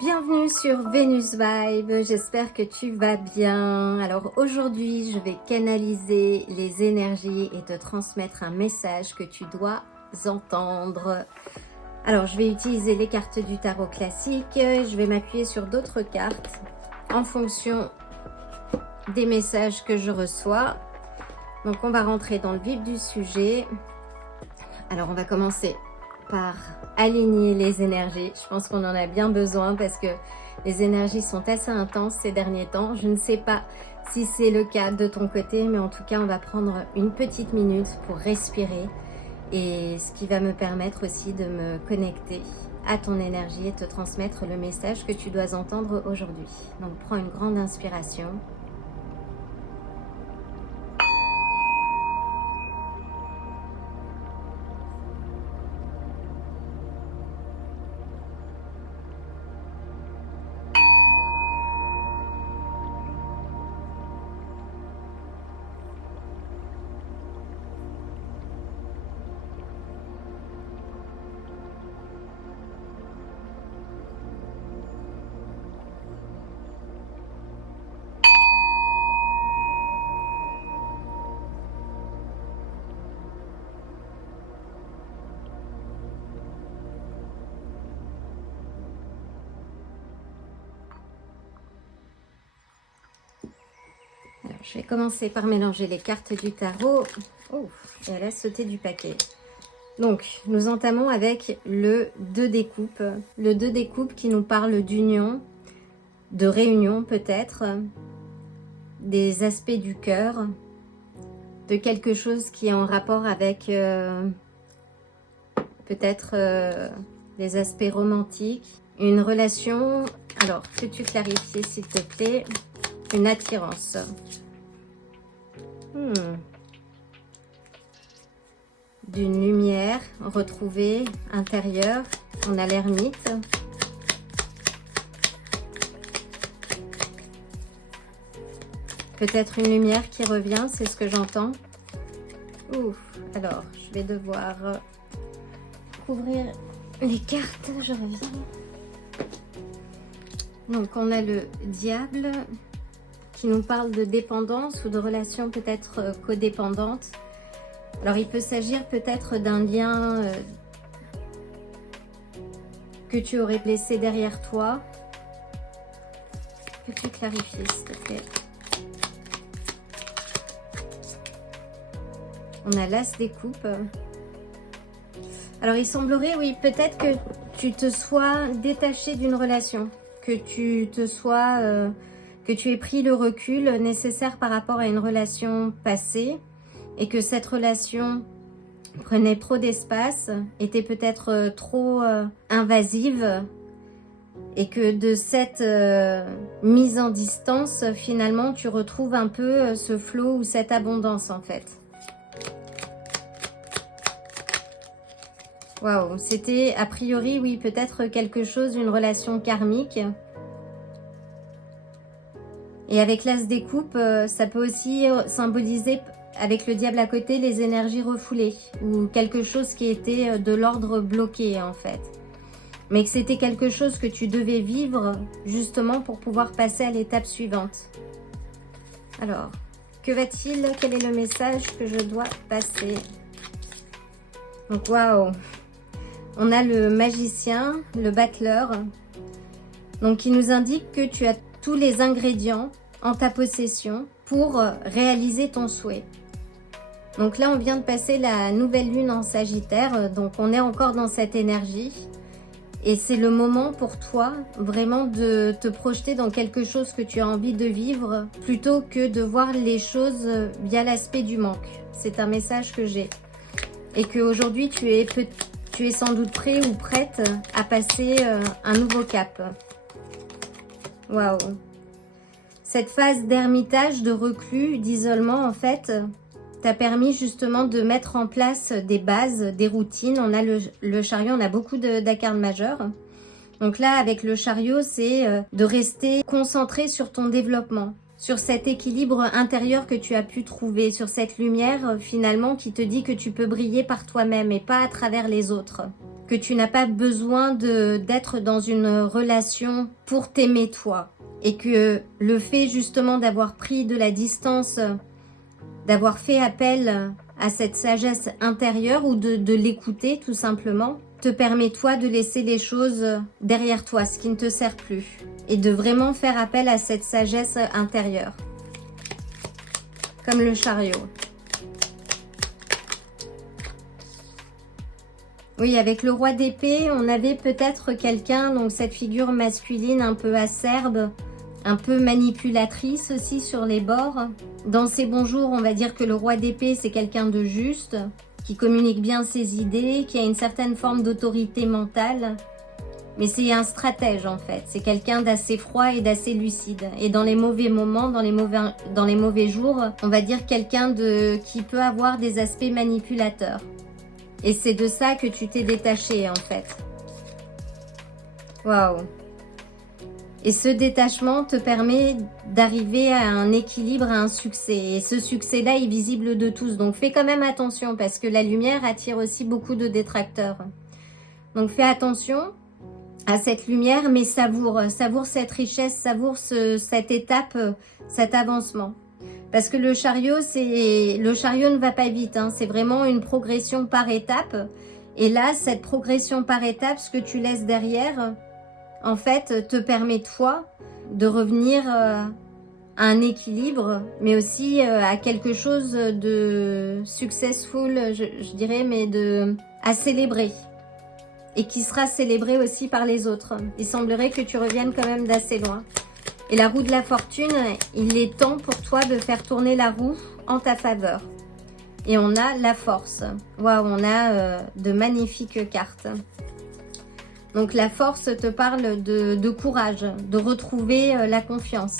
Bienvenue sur Venus Vibe, j'espère que tu vas bien. Alors aujourd'hui, je vais canaliser les énergies et te transmettre un message que tu dois entendre. Alors je vais utiliser les cartes du tarot classique, je vais m'appuyer sur d'autres cartes en fonction des messages que je reçois. Donc on va rentrer dans le vif du sujet. Alors on va commencer par aligner les énergies. Je pense qu'on en a bien besoin parce que les énergies sont assez intenses ces derniers temps. Je ne sais pas si c'est le cas de ton côté, mais en tout cas, on va prendre une petite minute pour respirer et ce qui va me permettre aussi de me connecter à ton énergie et te transmettre le message que tu dois entendre aujourd'hui. Donc, prends une grande inspiration. Je vais commencer par mélanger les cartes du tarot. Oh, et elle a sauté du paquet. Donc, nous entamons avec le 2 des coupes. Le 2 des coupes qui nous parle d'union, de réunion peut-être, des aspects du cœur, de quelque chose qui est en rapport avec peut-être des aspects romantiques, une relation. Alors, peux-tu clarifier s'il te plaît? Une attirance. D'une lumière retrouvée intérieure. On a l'ermite. Peut-être une lumière qui revient, c'est ce que j'entends. Ouf, alors je vais devoir couvrir les cartes, je reviens. Donc on a le diable qui nous parle de dépendance ou de relations peut-être codépendantes. Alors il peut s'agir peut-être d'un lien que tu aurais laissé derrière toi. Peux-tu clarifier s'il te plaît? On a l'as des coupes. Alors il semblerait, oui, peut-être que tu te sois détaché d'une relation, que tu te sois, que tu aies pris le recul nécessaire par rapport à une relation passée et que cette relation prenait trop d'espace, était peut-être trop invasive et que de cette mise en distance, finalement, tu retrouves un peu ce flot ou cette abondance en fait. Waouh, c'était a priori, oui, peut-être quelque chose, une relation karmique. Et avec l'as des coupes, ça peut aussi symboliser, avec le diable à côté, les énergies refoulées. Ou quelque chose qui était de l'ordre bloqué, en fait. Mais que c'était quelque chose que tu devais vivre, justement, pour pouvoir passer à l'étape suivante. Alors, que va-t-il? Quel est le message que je dois passer? Donc, waouh! On a le magicien, le battleur, donc qui nous indique que tu as tous les ingrédients en ta possession pour réaliser ton souhait. Donc là, on vient de passer la nouvelle lune en Sagittaire, donc on est encore dans cette énergie. Et c'est le moment pour toi vraiment de te projeter dans quelque chose que tu as envie de vivre plutôt que de voir les choses via l'aspect du manque. C'est un message que j'ai. Et qu'aujourd'hui, tu es sans doute prêt ou prête à passer un nouveau cap. Waouh! Cette phase d'ermitage, de reclus, d'isolement, en fait, t'a permis justement de mettre en place des bases, des routines. On a le chariot, on a beaucoup d'arcanes majeures. Donc là, avec le chariot, c'est de rester concentré sur ton développement, sur cet équilibre intérieur que tu as pu trouver, sur cette lumière finalement qui te dit que tu peux briller par toi-même et pas à travers les autres. que tu n'as pas besoin d'être dans une relation pour t'aimer toi. Et que le fait justement d'avoir pris de la distance, d'avoir fait appel à cette sagesse intérieure ou de l'écouter tout simplement, te permet toi de laisser les choses derrière toi, ce qui ne te sert plus. Et de vraiment faire appel à cette sagesse intérieure. Comme le chariot. Oui, avec le roi d'épée, on avait peut-être quelqu'un, donc cette figure masculine un peu acerbe, un peu manipulatrice aussi sur les bords. Dans ses bons jours, on va dire que le roi d'épée, c'est quelqu'un de juste, qui communique bien ses idées, qui a une certaine forme d'autorité mentale. Mais c'est un stratège en fait, c'est quelqu'un d'assez froid et d'assez lucide. Et dans les mauvais moments, dans les mauvais jours, on va dire quelqu'un qui peut avoir des aspects manipulateurs. Et c'est de ça que tu t'es détaché en fait. Waouh! Et ce détachement te permet d'arriver à un équilibre, à un succès. Et ce succès-là est visible de tous. Donc fais quand même attention parce que la lumière attire aussi beaucoup de détracteurs. Donc fais attention à cette lumière, mais savoure cette richesse, savoure cette étape, cet avancement. Parce que le chariot ne va pas vite, hein, c'est vraiment une progression par étape. Et là, cette progression par étape, ce que tu laisses derrière, en fait, te permet toi de revenir à un équilibre, mais aussi à quelque chose de successful, je dirais, mais à célébrer. Et qui sera célébré aussi par les autres. Il semblerait que tu reviennes quand même d'assez loin. Et la roue de la fortune, il est temps pour toi de faire tourner la roue en ta faveur. Et on a la force. Waouh, on a de magnifiques cartes. Donc la force te parle de courage, de retrouver la confiance.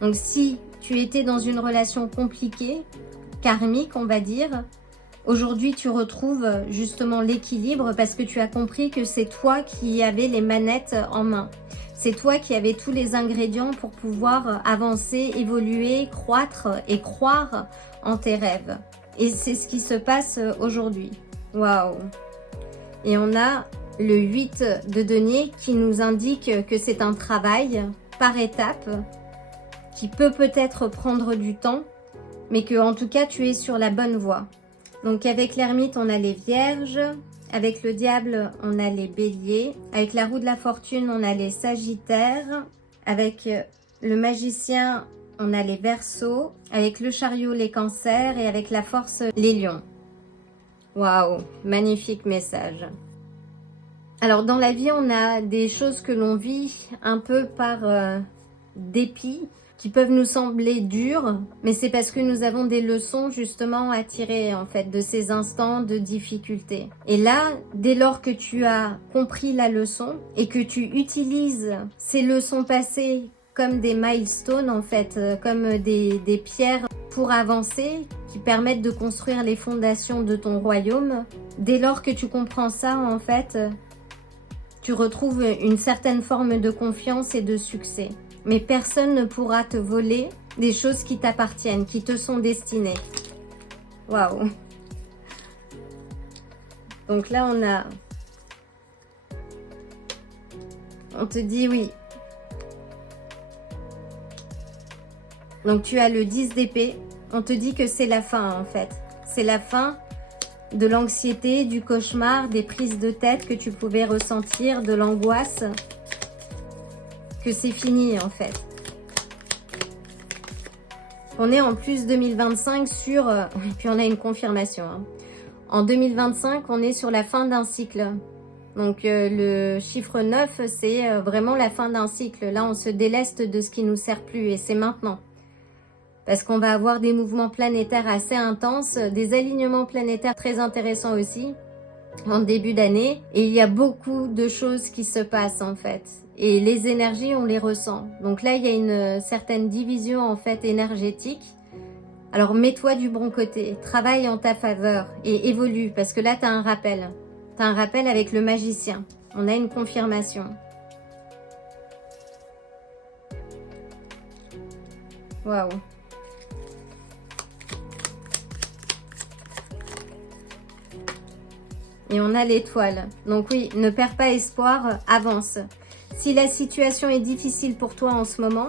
Donc si tu étais dans une relation compliquée, karmique on va dire, aujourd'hui tu retrouves justement l'équilibre parce que tu as compris que c'est toi qui avais les manettes en main. C'est toi qui avais tous les ingrédients pour pouvoir avancer, évoluer, croître et croire en tes rêves. Et c'est ce qui se passe aujourd'hui. Waouh! Et on a le 8 de denier qui nous indique que c'est un travail par étapes qui peut peut-être prendre du temps, mais que en tout cas tu es sur la bonne voie. Donc avec l'ermite on a les vierges, avec le diable on a les béliers, avec la roue de la fortune on a les sagittaires, avec le magicien on a les verseaux, avec le chariot les cancers et avec la force les lions. Waouh, magnifique message. Alors dans la vie on a des choses que l'on vit un peu par dépit, qui peuvent nous sembler dures, mais c'est parce que nous avons des leçons justement à tirer en fait de ces instants de difficulté. Et là, dès lors que tu as compris la leçon et que tu utilises ces leçons passées comme des milestones en fait, comme des pierres pour avancer, qui permettent de construire les fondations de ton royaume, dès lors que tu comprends ça en fait, tu retrouves une certaine forme de confiance et de succès. Mais personne ne pourra te voler des choses qui t'appartiennent, qui te sont destinées. Waouh! Donc là, on te dit oui. Donc tu as le 10 d'épée. On te dit que c'est la fin en fait. C'est la fin de l'anxiété, du cauchemar, des prises de tête que tu pouvais ressentir, de l'angoisse. Que c'est fini en fait. On est en plus 2025 sur... et puis on a une confirmation. Hein. En 2025, on est sur la fin d'un cycle. Donc le chiffre 9, c'est vraiment la fin d'un cycle. Là, on se déleste de ce qui ne nous sert plus et c'est maintenant. Parce qu'on va avoir des mouvements planétaires assez intenses, des alignements planétaires très intéressants aussi en début d'année. Et il y a beaucoup de choses qui se passent en fait. Et les énergies, on les ressent. Donc là, il y a une certaine division en fait énergétique. Alors mets-toi du bon côté, travaille en ta faveur et évolue. Parce que là, tu as un rappel. Tu as un rappel avec le magicien. On a une confirmation. Waouh. Et on a l'étoile. Donc oui, ne perds pas espoir, avance. Si la situation est difficile pour toi en ce moment,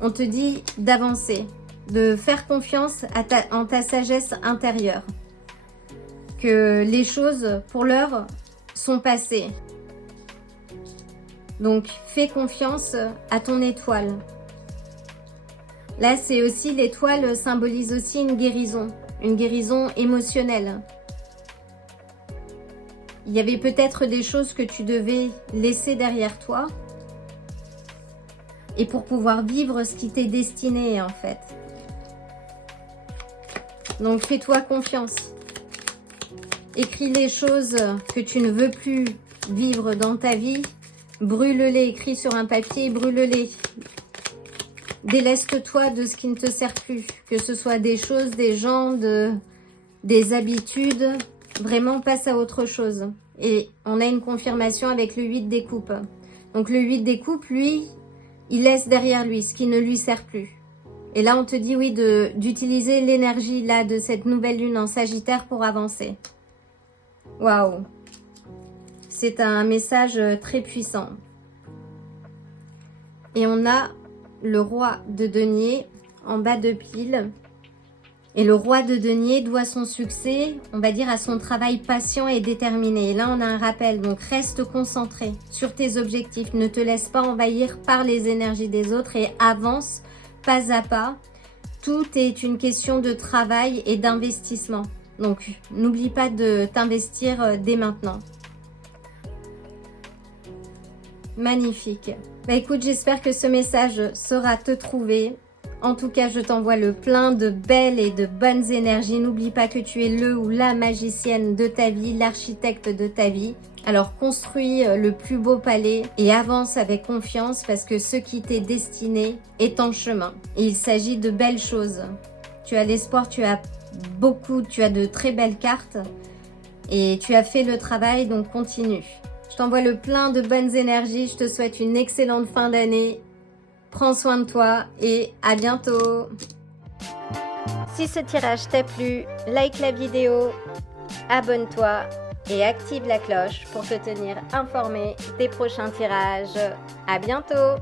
on te dit d'avancer, de faire confiance en ta sagesse intérieure. Que les choses, pour l'heure, sont passées. Donc, fais confiance à ton étoile. Là, c'est aussi, l'étoile symbolise aussi une guérison émotionnelle. Il y avait peut-être des choses que tu devais laisser derrière toi. Et pour pouvoir vivre ce qui t'est destiné, en fait. Donc, fais-toi confiance. Écris les choses que tu ne veux plus vivre dans ta vie. Brûle-les, écris sur un papier, brûle-les. Déleste-toi de ce qui ne te sert plus. Que ce soit des choses, des gens, des habitudes. Vraiment, passe à autre chose. Et on a une confirmation avec le 8 des coupes. Donc le 8 des coupes, lui, il laisse derrière lui ce qui ne lui sert plus. Et là, on te dit, oui, d'utiliser l'énergie là de cette nouvelle lune en Sagittaire pour avancer. Waouh! C'est un message très puissant. Et on a le roi de denier en bas de pile. Et le roi de denier doit son succès, on va dire, à son travail patient et déterminé. Et là, on a un rappel. Donc, reste concentré sur tes objectifs. Ne te laisse pas envahir par les énergies des autres et avance pas à pas. Tout est une question de travail et d'investissement. Donc, n'oublie pas de t'investir dès maintenant. Magnifique. Bah écoute, j'espère que ce message saura te trouver. En tout cas, je t'envoie le plein de belles et de bonnes énergies. N'oublie pas que tu es le ou la magicienne de ta vie, l'architecte de ta vie. Alors construis le plus beau palais et avance avec confiance parce que ce qui t'est destiné est en chemin. Et il s'agit de belles choses. Tu as l'espoir, tu as de très belles cartes et tu as fait le travail, donc continue. Je t'envoie le plein de bonnes énergies. Je te souhaite une excellente fin d'année. Prends soin de toi et à bientôt. Si ce tirage t'a plu, like la vidéo, abonne-toi et active la cloche pour te tenir informé des prochains tirages. À bientôt.